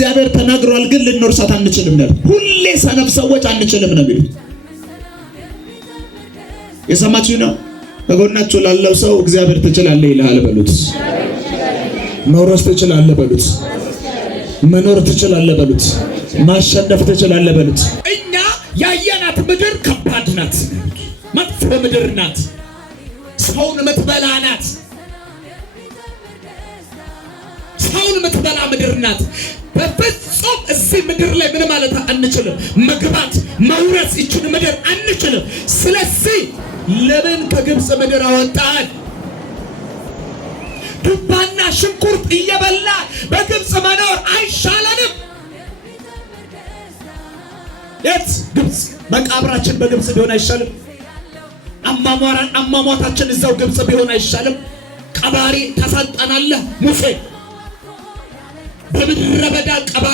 እግዚአብሔር ተናግሯል ግን ልንወርሳት አንችልም ነው። ሁሌ ሰነፍ ሰዎች አንችልም ነው የሚሉት። የሰማችሁ ነው። በጎናችሁ ላለው ሰው እግዚአብሔር ትችላለህ ይልሃል በሉት። መውረስ ትችላለህ በሉት። መኖር ትችላለህ በሉት። ማሸነፍ ትችላለህ በሉት። እኛ ያየናት ምድር ከባድ ናት፣ መጥፎ ምድር ናት፣ ሰውን የምትበላ ናት፣ ሰውን የምትበላ ምድር ናት። በፍጹም እዚህ ምድር ላይ ምን ማለት አንችልም፣ መግባት መውረስ ይችን ምድር አንችልም። ስለዚህ ለምን ከግብፅ ምድር አወጣን? ዱባና ሽንኩርት እየበላ በግብፅ መኖር አይሻለንም? የት ግብፅ? መቃብራችን በግብፅ ቢሆን አይሻልም? አሟሟታችን እዛው ግብፅ ቢሆን አይሻልም? ቀባሪ ተሰጠናለህ ሙሴ በምድረ በዳ ቀባሪ